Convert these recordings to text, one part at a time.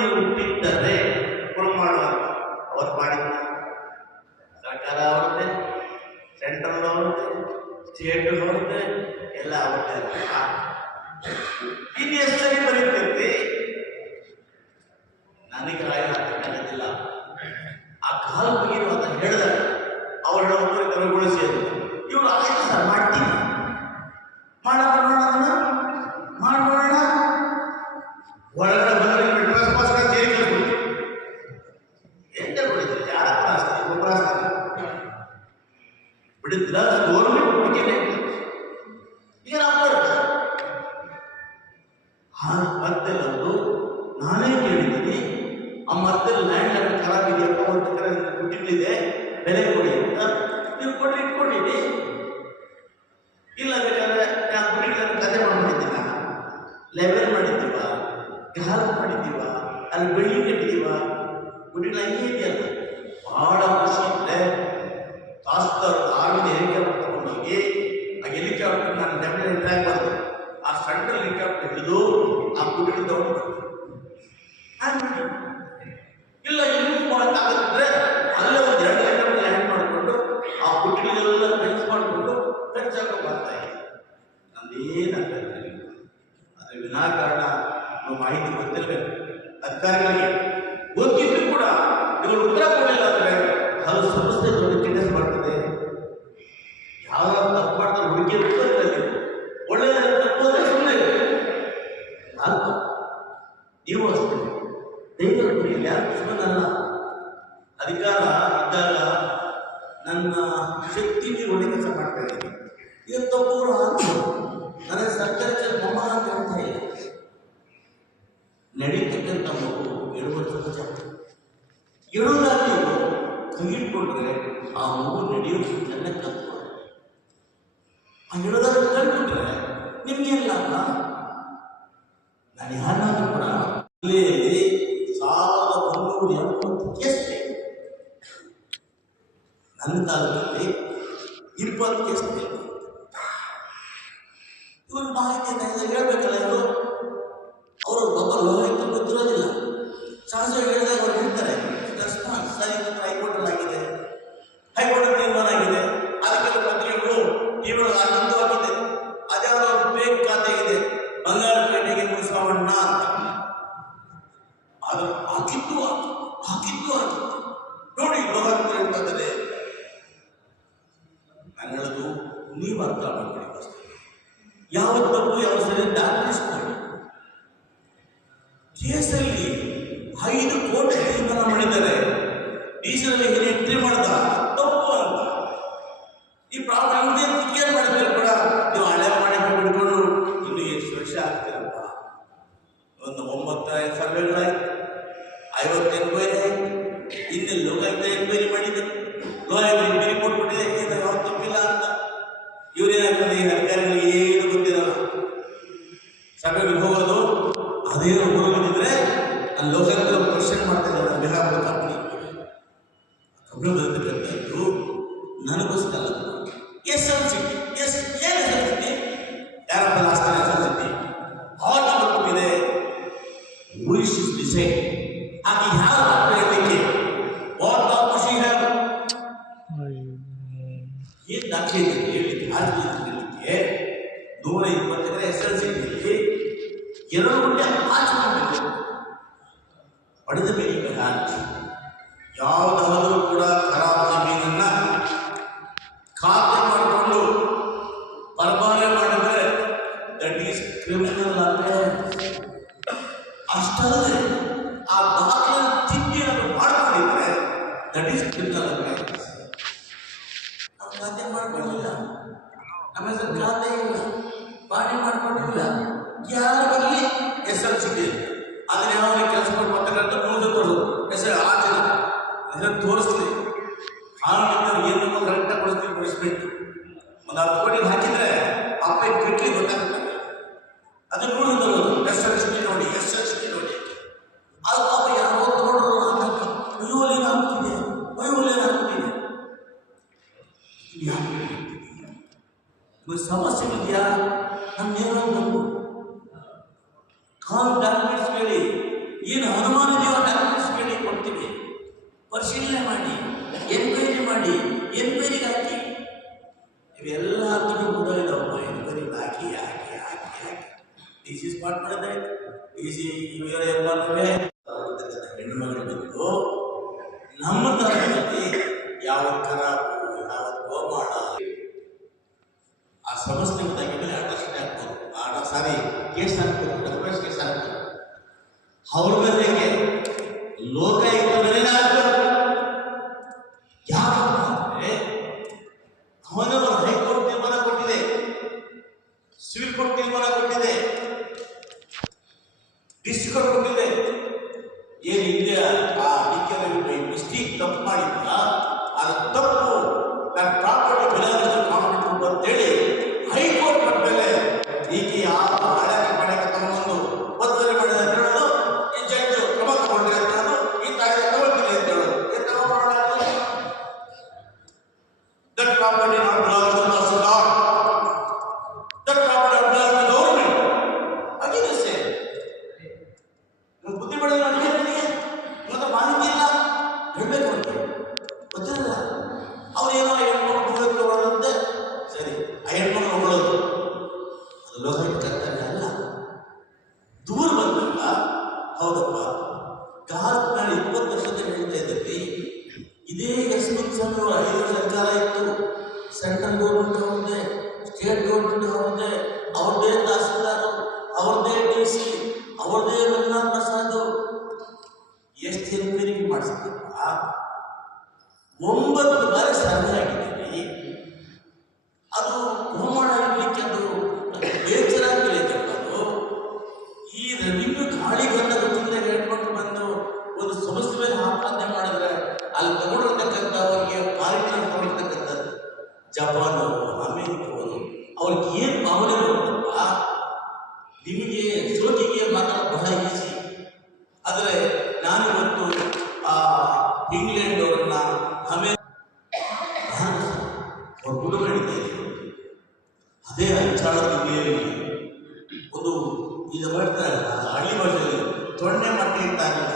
ನೀರು ಹುಟ್ಟಿದ್ದರೆ ಕೊಡು ಮಾಡುವಂತ ಅವ್ರು ಮಾಡಿದ್ದ ಸರ್ಕಾರ ಅವ್ರದ್ದೇ, ಸೆಂಟ್ರಲ್ ಅವ್ರದ್ದೇ, ಸ್ಟೇಟ್ ಅವ್ರದ್ದೇ, ಎಲ್ಲ ಅವ್ರದ್ದೇ ಅಲ್ಲ. ಇನ್ನು ಎಷ್ಟು ಸರಿ ಬರೀತಿರ್ತಿ? ನನಗೆ ರಾಯ ಹಾಕಕ್ಕಾಗತ್ತಿಲ್ಲ. ಆ ಕಾಲು ಮುಗಿರು ಅಂತ ಹೇಳಿದಾಗ ಅವ್ರ ಒಬ್ಬರು ಕರಗೊಳಿಸಿ ಅಂತ ಇವರು ಆಯ್ತು ಸರ್ ಮಾಡ್ತೀನಿ ಮಾಡೋಣ ಒಳಗಡೆ ಬಂದ್ರೆ ಬಿಟ್ಟರೆ ಸೇರಿ ಕಲ್ಸ್ಬಿಟ್ಟು ಎಂತ ಬಿಡಿದ್ರು ಯಾರ ಆಸ್ತಿ ಒಬ್ಬರ ಆಸ್ತಿ ಬಿಡಿದ್ರ ಗೌರ್ಮೆಂಟ್ ಬಿಟ್ಟಿದೆ. ಈಗ ನಾವು ಮತ್ತೆಲ್ಲೊಂದು ನಾನೇ ಕೇಳಿದ್ದೀನಿ, ಆ ಮತ್ತಲ್ಲಿ ಲ್ಯಾಂಡ್ ಲೆವೆಲ್ ಖರಾಬ್ ಇದೆಯಪ್ಪ, ಒಂದು ಕಡೆ ಬಿಟ್ಟಿದೆ ಬೆಲೆ ಕೊಡಿ ಅಂತ. ನೀವು ಕೊಡ್ಲಿ ಇಟ್ಕೊಂಡಿರಿ, ಇಲ್ಲ ಬೇಕಾದ್ರೆ ನಾನು ಗುಡಿಗಳನ್ನು ಕತೆ ಮಾಡ್ಬಿಟ್ಟಿದ್ದೀನ, ಲೆವೆಲ್ ಮಾಡಿದ್ದೀವ, ಗ್ರಾಹಕ ಮಾಡಿದ್ದೀವ, ಅಲ್ಲಿ ಬಿಲ್ಡಿಂಗ್ ಕಟ್ಟಿದ್ದೀವ, ಗುಡಿಗಳ ಹಂಗೆ ಇದೆಯಲ್ಲ. ಬಹಳ ಖುಷಿ ಇದ್ರೆ ಶಾಸ್ತ್ರ ಆರ್ಮಿದ ಹೆಲಿಕಾಪ್ಟರ್ ತಗೊಂಡೋಗಿ ಆ ಹೆಲಿಕಾಪ್ಟರ್ ನಾನು ಲೆವೆಲ್ ಟ್ರ್ಯಾಕ್ ಬಂದು ಆ ಸೆಂಟ್ರಲ್ ಹೆಲಿಕಾಪ್ಟರ್ ಹಿಡಿದು ಆ ಗುಡಿಗಳು ತಗೊಂಡು ಇಲ್ಲ ಇನ್ನೂ ಮಾಡೋಕ್ಕಾಗತ್ತಿದ್ರೆ ಅಲ್ಲೇ ಒಂದು 2 ಗಂಟೆ ಲ್ಯಾಂಡ್ ಮಾಡಿಕೊಂಡು ಆ ಗುಡಿಗಳೆಲ್ಲ ಫೆನ್ಸ್ ಮಾಡಿಕೊಂಡು ಫೆನ್ಸ್ ಹಾಕೊಂಡು ಬರ್ತಾ ಇದೆ. ನಂದೇನಾಗ್ತದೆ ಅದ್ರ ವಿನಾಕಾರಣ ನಾವು ಮಾಹಿತಿ ಗೊತ್ತಿರಬೇಕು. ಅಧಿಕಾರಿಗಳಿಗೆ ಗೊತ್ತಿದ್ದು ಕೂಡ ಇವರು ಉತ್ತರ ಕೊಡಲಿಲ್ಲ ಅಂದರೆ ಅದು ಸಂಸ್ಥೆ ದೊಡ್ಡ ಕೆಟ್ಟಸ್ ಮಾಡ್ತದೆ. ಯಾವ ತಪ್ಪು ಮಾಡ್ತಾರೆ ಹುಡುಗಿ ಉತ್ತರದಲ್ಲಿ ಒಳ್ಳೆಯ ತಪ್ಪೋದ್ರೆ ಸುಮ್ಮನೆ ಅಲ್ವಾ? ನೀವು ಅಷ್ಟೇ ದೈವದಲ್ಲಿ ಯಾರು ಸುಮ್ಮನಲ್ಲ. ಅಧಿಕಾರ ಇದ್ದಾಗ ನನ್ನ ಶಕ್ತಿ ಒಳ್ಳೆ ಕೆಲಸ ಮಾಡ್ತಾ ಇದ್ದೀನಿ. ಇದು ತಪ್ಪುಗಳು ಆಗ್ತದೆ. ನನಗೆ ಸರ್ಕಾರಕ್ಕೆ ಮಮ್ಮ ಅಂತ ಹೇಳ್ತಾ ಇಲ್ಲ. ನಡೀತಕ್ಕಂಥ ಮಗು 7 ವರ್ಷದ ಸಹಜ. ಎಳುವುದಾಗಿ ಕೈಯಿಟ್ಕೊಂಡ್ರೆ ಆ ಮಗು ನಡೆಯೋದು ಚೆನ್ನಾಗಿ ಕಲ್ತ್ಕೊಳ್ಳಿ. ಆ ಎಳುದಾಗಿ ಕಲ್ತ್ಬಿಟ್ರೆ ನಿಮ್ಗೇನು ಲಾಭ? ನಾನು ಯಾರನ್ನಾದ್ರೂ ಕೂಡ ಜಿಲ್ಲೆಯಲ್ಲಿ 1980 ಕೇಸ್ ನನ್ನ ಕಾಲದಲ್ಲಿ 20 ಕೇಸ್ ಇವಾಗ ಮಾಹಿತಿ ಹೇಳ್ಬೇಕಲ್ಲ. ಇವರು ಅವರು ಒಬ್ಬ ಲೋಹಿತ ಗೊತ್ತಿರೋದಿಲ್ಲ. ಸಹಜ ಹೇಳಿದಾಗ ಅವ್ರು ಹೇಳ್ತಾರೆ ರೆಸ್ಪಾನ್ಸ್ ಸರಿ ಹೈಕೋರ್ಟಲ್ಲಿ ಆಗಿದೆ, ಹೈಕೋರ್ಟ್ ತೀರ್ಮಾನ ಆಗಿದೆ, ಅದಕ್ಕೆಲ್ಲ ಪತ್ರಿಕೆಗಳು ಇವುಗಳು ಆಗಿದೆ, ಅದ್ಯಾವುದೋ ಫೇಕ್ ಖಾತೆ ಇದೆ ಬಂಗಾರಪೇಟೆಗೆ ಮುಸವಣ್ಣ ಅಂತ. ಅದು ಹಾಕಿದ್ದು ನೋಡಿ ಲೋಕಾಯುಕ್ತ ಹೇಳ್ತದೆ. ನಾನು ಹೇಳೋದು ನೀವು ಅರ್ಥ ಮಾಡ್ಕೊಳ್ಳಿ. ಯಾವ ತಪ್ಪು ಯಾವ ಸರಿ ದಾಖಲಿಸ್ಕೊಳ್ಳಿ. ಕೇಸಲ್ಲಿ 5 ಕೋಟಿ ತೀರ್ಮಾನ ಮಾಡಿದ್ದಾರೆ, ಡೀಸೆಲ್ ಎಂಟ್ರಿ ಮಾಡಿದ ತಪ್ಪು ಅಂತ. ಈ ಪ್ರಾಬ್ಲಮ್ ಟಿಕೆಟ್ ಮಾಡಿದ್ರೆ ಕೂಡ ನೀವು ಹಳೆ ಮಾಡಿ ಬಿಡ್ಕೊಂಡು ಇನ್ನು ಎಷ್ಟು ವರ್ಷ ಆಗ್ತೀರಪ್ಪ? ಒಂದು 9 ಸರ್ವೆಗಳಾಯ್ತು, 50 ಎನ್ಕ್ವೈರಿ ಆಯ್ತು, ಇನ್ನೇ ಲೋಕಾಯುಕ್ತ ಎನ್ಕ್ವೈರಿ ಮಾಡಿದೆ, ಲೋಕಾಯುಕ್ತ ಎನ್ಕ್ವೈರಿ ಕೊಟ್ಬಿಟ್ಟಿದೆ, ಯಾವ ತಪ್ಪಿಲ್ಲ ಅಂತ. ಇವರೇನಾಗ್ತದೆ, ಈ ಅಧಿಕಾರಿಗಳಿಗೆ ಏನು ಗೊತ್ತಿರಲ್ಲ. ಸಭೆಗೆ ಹೋಗೋದು ಅದೇನು ಹೋಗಿದ್ರೆ ನಾನು ಲೋಕಾಯುಕ್ತ ಕ್ವಶನ್ ಮಾಡ್ತಾ ಇದ್ದಾರೆ. ಬಿಹಾರದ ಕಂಪನಿ ಬರ್ತಕ್ಕಂಥದ್ದು ನನಗೋಸ್ಕರ SLCT ಯಾರಪ್ಪ ಲಾಸ್ಟ್ SLCT ಆರ್ಡರ್ ಕೊಟ್ಟಿದೆ. ಡಿಸೈಡ್ ಆಕೆ ಯಾವ ಹೇಳಲಿಕ್ಕೆ ವಾಟ್ ಖುಷಿ ಏನು ದಾಖಲೆ ಹೇಳಲಿಕ್ಕೆ ಹೇಳಲಿಕ್ಕೆ 120 SLCTಯಲ್ಲಿ 2 ಗಂಟೆ ಆಚೆ ಮಾಡಬೇಕು. ಪಡೆದ ಮೇಲೆ ಯಾವುದಾದರೂ ಕೂಡ ಖರಾಬ್ ಜಮೀನನ್ನ ಖಾತೆ ಮಾಡಿಕೊಂಡು ವರ್ಗಾವಣೆ ಮಾಡಿದ್ರೆ ದಟ್ ಈಸ್ ಕ್ರಿಮಿನಲ್ ಅಫೆನ್ಸ್. ಅಷ್ಟಲ್ಲದೆ ಆ ದಾಖಲೆ ತಿಂಡಿ ಮಾಡ್ಕೊಂಡಿದ್ರೆ ದಟ್ ಈಸ್ ಕ್ರಿಮಿನಲ್ ಅಫೆನ್ಸ್. ನಾವು ಖಾತೆ ಮಾಡ್ಕೊಂಡಿಲ್ಲ, ನಮ್ಮ ಹೆಸರು ಖಾತೆ ಇಲ್ಲ, ಪಾಣಿ ಮಾಡ್ಕೊಂಡಿಲ್ಲ, ಯಾರ ಬರಲಿ SLCT ಅದನ್ನ ಯಾವ ಕೆಲಸ ಮಾಡಿ ಪತ್ರಕರ್ತ ಮುಂದೆ ತೋರಿಸೋದು ಹೆಸರು ಆಚೆ ಹೆಸರು ತೋರಿಸ್ಲಿ. ಕಾನೂನು ಏನು ಕರೆಕ್ಟಾಗಿ ಕೊಡಿಸ್ಬೇಕು. ಒಂದು 10 ಕೋಟಿ ಹಾಕಿದ್ರೆ ಅಪ್ಪ ಕ್ವಿಕ್ಲಿ ಗೊತ್ತಾಗುತ್ತೆ. ಅದು ನೋಡಿದ್ರು SLCT ನೋಡಿ ಅದು ಪಾಪ ಯಾರೋ ತಗೊಂಡ್ರು ವಯೋಲೇನ ಆಗ್ತಿದೆ. ಸಮಸ್ಯೆ ಇದೆಯಾ? ನಮ್ಗೇನೋ ಕಾನೂನು ಡಾಕ್ಯುಮೆಂಟ್ಸ್ ಹೇಳಿ ಏನು ಅನುಮಾನ ಇದೆಯೋ ಡಾಕ್ಯುಮೆಂಟ್ಸ್ ಕೇಳಿ ಕೊಡ್ತೀವಿ, ಪರಿಶೀಲನೆ ಮಾಡಿ, ಎನ್ಕ್ವೈರಿ ಮಾಡಿ, ಎನ್ಕ್ವೈರಿಗೆ ಹಾಕಿ. ಇವೆಲ್ಲ ಕೂಡ ಇದಾವಪ್ಪ, ಎನ್ಕ್ವೈರಿಗೆ ಹಾಕಿ ಹಾಕಿ ಹಾಕಿ ಹಾಕಿ ಡಿ ಸಿ ಸ್ಪಾಟ್ ಮಾಡಿದ್ದಾಯ್ತು. ಡಿ ಸಿ ಇವೆಲ್ಲ ಹೆಣ್ಣು ಮಗಳು ಬಂದು ನಮ್ಮ ತರಗತಿ ಯಾವ ಖರಾಬು, ಯಾವ ಗೋಮಾಳ, ಆ ಸಮಸ್ಯೆ ಮೇಲೆ ಅಟೆಸ್ಟೆಡ್ ಆಗ್ಬೋದು, ಸಾರಿ ಕೇಸ್ ಹಾಕ್ಬೋದು, ಡಾಕ್ಯುಮೆಂಟ್ಸ್ ಕೇಸ್ ಹಾಕ್ಬೋದು. ಅವ್ರ ಮೇಲೆ ಲೋಕಾಯುಕ್ತ ಮೇಲೆ ಆಗ್ಬೋದು. ಯಾಕಂದ್ರೆ ಅವನವರು ಹೈಕೋರ್ಟ್ ತೀರ್ಮಾನ ಕೊಟ್ಟಿದೆ, ಸಿವಿಲ್ ಕೋರ್ಟ್ ತೀರ್ಮಾನ ಕೊಟ್ಟಿದೆ, ಡಿಸ್ಟ್ರಿಕ್ಟ್ ಕೋರ್ಟ್ ಕೊಟ್ಟಿದೆ. ಏನಿದೆ ಆ ಮಿಸ್ಟೇಕ್ ತಪ್ಪು ಮಾಡಿಲ್ಲ, ಅದು ತಪ್ಪು, ನನ್ನ ಪ್ರಾಪರ್ಟಿ ಬಿಲಾಂಗ್ಸ್ ಟು ಕಾಂಪಿಟೆಂಟ್ ಅಂತೇಳಿ ಹೈಕೋರ್ಟ್ ಕೊಟ್ಟ ಮೇಲೆ ಈಕೆ ಆ ಹಳೆಗೆ ಮನೆಗೆ ತಗೊಂಡು ಒತ್ತುವರಿ ಮಾಡಿದ ಅಂತ ಹೇಳೋದು, ಈ ಜಡ್ಜು ಕ್ರಮ ತಗೊಂಡ್ರಿ ಅಂತ ಹೇಳೋದು, ಈ ತಾಯಿ ತಗೊಳ್ತೀನಿ ಅಂತ ಹೇಳೋದು. That property not belongs to us at all. That property not belongs to the government. Again the same. ನೀವು ಬುದ್ಧಿ ಪಡೆದ ನನಗೆ ಮತ್ತೆ ಮಾಹಿತಿ ಇಲ್ಲ ಹೇಳಬೇಕು ಅಂತ ಗೊತ್ತಿರಲ್ಲ. ಅವರೇನೋ ಹೆಣ್ಮಕ್ಳು ದೂರಕ್ಕೆ ತಗೊಳ್ಳೋದಂತೆ, ಸರಿ ಆ ಹೆಣ್ಮಕ್ಳು ಹೊಗಳೋದು ಅದು ಲೋಕಾಯುಕ್ತ ಕರ್ತವ್ಯ ಅಲ್ಲ. ದೂರ ಬಂದಾಗ ಹೌದಪ್ಪ, ಕಾಲದ ಮೇಲೆ 20 ವರ್ಷದ ಹೇಳ್ತಾ ಇದ್ದೀವಿ, ಇದೇ ಯಶವಂತ ಸ್ವಾಮಿ 5 ವರ್ಷ ಸರ್ಕಾರ ಇತ್ತು, ಸೆಂಟ್ರಲ್ ಗೌರ್ಮೆಂಟ್ ಅವ್ರದ್ದೇ, ಸ್ಟೇಟ್ ಗೌರ್ಮೆಂಟ್ ಅವ್ರದ್ದೇ, ಅವ್ರದ್ದೇ ತಹಸೀಲ್ದಾರು, ಅವ್ರದ್ದೇ ಡಿ ಸಿ, ಅವ್ರದ್ದೇ ರಂಗನಾಥ್ ಪ್ರಸಾದ್. ಎಷ್ಟು ಎನ್ಕ್ವೈರಿ ಮಾಡಿಸಿದ್ದಪ್ಪ, 9 ಬಾರಿ ಸರ್ವೆ ಆಗಿದ್ದೀವಿ. ಅದು ಹೋಮಾಡ ಆಗಲಿಕ್ಕೆ ಅದು ಬೇಜಾರಾಗಲಿಕ್ಕೆ ಅದು ಈ ರೆವಿನ್ಯೂ ಗಾಳಿ ಗಂಧ ಗೊತ್ತಿಲ್ಲ ಹೇಳ್ಕೊಂಡು ಬಂದು ಒಂದು ಸಮಸ್ಯೆ ಮೇಲೆ ಆಪಾದನೆ ಮಾಡಿದ್ರೆ ಅಲ್ಲಿ ತಗೊಂಡಿರ್ತಕ್ಕಂಥ ಅವರಿಗೆ ಪಾರಿಟರ್ ತಗೊಂಡಿರ್ತಕ್ಕಂಥದ್ದು ಜಪಾನವರು, ಅಮೇರಿಕವರು, ಅವ್ರಿಗೆ ಏನು ಭಾವನೆ ಬರುತ್ತಪ್ಪ. ನಿಮಗೆ ಸೋಕಿಗೆ ಮಾತ್ರ ಬಹಳ ಈಸಿ, ಆದರೆ ನಾನು ಇವತ್ತು ಇಂಗ್ಲೆಂಡ್ ಅವರನ್ನ ಒಬ್ಬರು ಹೇಳಿದ್ದೇನೆ. ಅದೇ ಅಂಚಾಳ ಜಿಲ್ಲೆಯಲ್ಲಿ ಒಂದು ಈಗ ಮಾಡ್ತಾರೆ ಹಳ್ಳಿ ಭಾಷೆಯಲ್ಲಿ ತೊಣ್ಣೆ ಮಟ್ಟಿ ಇಟ್ಟಾಗಿಲ್ಲ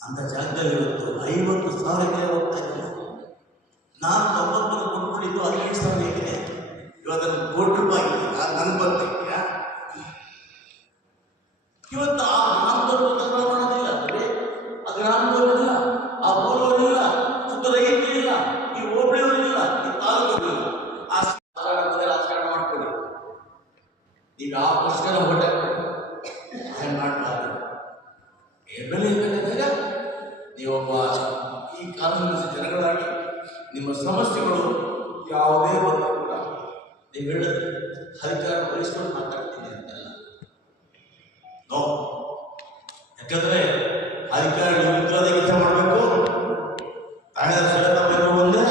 ಅಂತ ಜಾಗದಲ್ಲಿ ಇವತ್ತು 50,000 ಹೋಗ್ತಾ ಇದ್ದಾರೆ. ನಾನು 90 ಕೊಟ್ಬಿಟ್ಟಿದ್ದು 15,000 ಹೇಗಿದೆ, ಇವತ್ತು ₹1,00,00,000 ಆಗಿದೆ. ನನ್ನ ಬರ್ತಿದ್ಯಾ ಇವತ್ತು ಆ ಗ್ರಾಮದವರು ತಗೊಂಡು ಮಾಡೋದಿಲ್ಲ ಅಂದರೆ ಆ ಗ್ರಾಮದವರಿಲ್ಲ, ಆ ಊರವರಿಲ್ಲ, ಸುತ್ತ ರೈತರಿಲ್ಲ, ಈ ಹೋಬಳಿಯವರಿಲ್ಲ, ಈ ತಾಲೂಕುಗಳಿಲ್ಲ. ಆ ರಾಜಕಾರಣ ಮಾಡ್ಕೊಳ್ಳಿ, ಈಗ ಆ ಪಕ್ಷದ ಹೊಟ್ಟೆ ಮಾಡಬಾರ್ದು. ಬೆಲೆ ಇರಬೇಕಾದಾಗ ನೀವೊಬ್ಬ ಈ ಕಾನೂನು ಜನಗಳಾಗಿ ನಿಮ್ಮ ಸಮಸ್ಯೆಗಳು ಯಾವುದೇ ಒಂದು ಕೂಡ ನೀವು ಹೇಳೋದು ಅಧಿಕಾರ ವಹಿಸ್ಕೊಂಡು ಮಾತಾಡ್ತೀನಿ ಅಂತಲ್ಲ. ನೋ, ಯಾಕಂದ್ರೆ ಅಧಿಕಾರ ವಿರುದ್ಧವಾದ ಕೆಲಸ ಮಾಡಬೇಕು, ಹಣದ ಬೇಕು ಬಂದ್ರೆ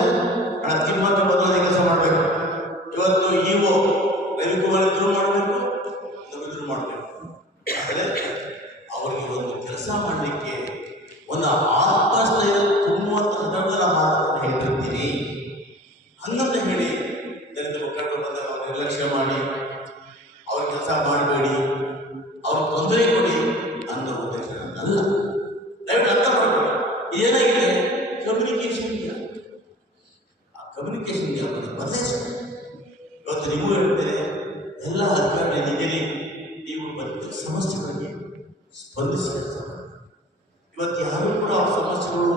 ಹಣ ಕಿಮ್ಮತ್ತ ಬದಲಾದ ಕೆಲಸ ಮಾಡಬೇಕು. ಇವತ್ತು ಇಒ ರವಿಕುಮಾರ್ ಇದ್ರು ಮಾಡಬೇಕು, ಇದ್ರು ಮಾಡಬೇಕು. ಅವರಿಗೆ ಒಂದು ಕೆಲಸ ಮಾಡಲಿಕ್ಕೆ ಒಂದು ಆತ್ಮಸ್ಥೈರ್ಯ ತುಂಬುವಂತ ಸಂದರ್ಭದಲ್ಲಿ ಮಾತನ್ನು ಹೇಳ್ತಿರ್ತೀನಿ. ಹಂಗಂತ ಹೇಳಿ ದಲಿತ ಮುಖಂಡರು ಬಂದಾಗ ಅವ್ರ ನಿರ್ಲಕ್ಷ್ಯ ಮಾಡಿ ಅವ್ರ ಕೆಲಸ ಮಾಡಬೇಡಿ, ಅವ್ರ ತೊಂದರೆ ಕೊಡಿ ಅನ್ನೋ ಉದ್ದೇಶ ಅಲ್ಲ. ದಯವಿಟ್ಟು ಅರ್ಥ ಮಾಡಬೇಡಿ. ಏನಾಗಿದೆ, ಕಮ್ಯುನಿಕೇಶನ್ ಗ್ಯಾಪ್. ಆ ಕಮ್ಯುನಿಕೇಶನ್ ಗ್ಯಾಪ್ ಅನ್ನು ಬದಲಾಯಿಸಬೇಕು. ಇವತ್ತು ನೀವು ಹೇಳ್ತೇನೆ, ಎಲ್ಲ ಅಧಿಕಾರಿಗಳಿದ್ದೀರಿ, ನೀವು ಬಂದ ಸಮಸ್ಯೆಗಳಿಗೆ ಸ್ಪಂದಿಸಿ ಕೆಲಸ ಮಾಡಿ. ಇವತ್ತು ಯಾರು ಕೂಡ ಅವ್ರ ಸಮಸ್ಯೆಗಳು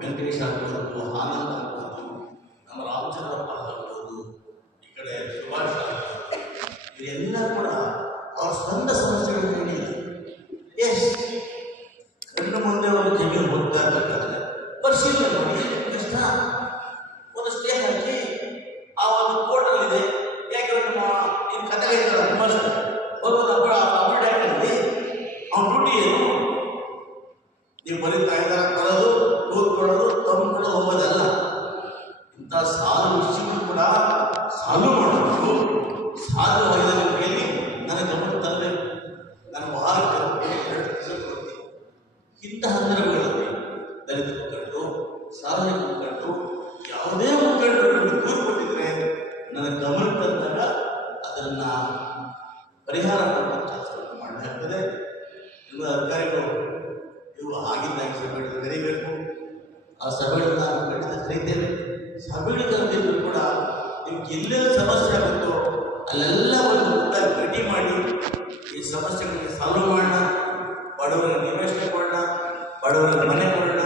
ವೆಂಕಟೇಶ್ ಆಗ್ಬೋದು, ಆನಂದ್ ಆಗ್ಬೋದು, ನಮ್ಮ ರಾಮಚಂದ್ರಪ್ಪ ಆಗ್ಬೋದು, ಈ ಕಡೆ ಸುಭಾಷ್ ಆಗ್ಬೋದು, ಇವರೆಲ್ಲ ಕೂಡ ಅವ್ರ ಸ್ವಂತ ಸಮಸ್ಯೆಗಳು ಹೇಳಿಲ್ಲ. ಕಣ್ಣು ಮುಂದೆ ಒಂದು ಜಮೀನು ಹೋಗ್ತಾ ಇರ್ಬೇಕಾದ್ರೆ ಪರಿಶೀಲನೆ ಮಾಡಿ ಕಷ್ಟ ಒಂದು ಸ್ಟೇ ಹಾಕಿ ಆ ಒಂದು ಕೋರ್ಟಲ್ಲಿದೆ. ಯಾಕೆ ಇನ್ನು ಕಥೆಗೆ ಒಂದು ಅಪಡಾಯಲ್ಲಿ ಅವನ ಡ್ಯೂಟಿ ಏನು? ನೀವು ಬರೀ ಕಾಯ್ದಾರ ಕೊಡೋದು, ಕೂತ್ಕೊಳ್ಳೋದು, ತಂದ್ಕೊಳ್ಳೋದು ಹೋಗೋದಲ್ಲ. ಇಂಥ ಸಾಲು ವಿಷಯಗಳು ಕೂಡ ಸಾಲು ಮಾಡಬೇಕು. ಸಾಧ್ಯವಾಗಿದೆ ನಿಮ್ಮ ಕೈಯಲ್ಲಿ ನನಗೆ ಗಮನ ತರಬೇಕು. ನನ್ನ ವಾರಕ್ಕೆ 2 ದಿವಸ ಕೊಡ್ತೀನಿ. ಇಂತಹ ಸಂದರ್ಭಗಳಲ್ಲಿ ದಲಿತ ಮುಖಂಡರು, ಸಾರ್ವಜನಿಕ ಮುಖಂಡರು, ಯಾವುದೇ ಮುಖಂಡರು ದೂರು ಕೊಟ್ಟಿದ್ರೆ ನನ್ನ ಗಮನ ತಂದಾಗ ಅದನ್ನು ಪರಿಹಾರ ಮಾಡುವಂಥ ಕೆಲಸವನ್ನು ಮಾಡಲಾಗ್ತದೆ. ಅಧಿಕಾರಿಗಳು ಇವು ಆಗಿದ್ದಾಗ ಸಭೆಗಳನ್ನು ಕರೀಬೇಕು. ಆ ಸಭೆಗಳನ್ನ ನಾವು ಖಂಡಿತ ಕರೀತೇವೆ. ಸಭೆಗಳು ಕರೆದಿದ್ರು ಕೂಡ ನಿಮ್ಗೆ ಎಲ್ಲೆಲ್ಲ ಸಮಸ್ಯೆ ಆಗುತ್ತೋ ಅಲ್ಲೆಲ್ಲ ಒಂದು ಗುಂಪಾಗಿ ಭೇಟಿ ಮಾಡಿ ಈ ಸಮಸ್ಯೆಗಳಿಗೆ ಸಾಲ್ವ್ ಮಾಡೋಣ, ಬಡವರಿಗೆ ನಿವೇಶನ ಕೊಡೋಣ, ಬಡವರಿಗೆ ಮನೆ ಕೊಡೋಣ,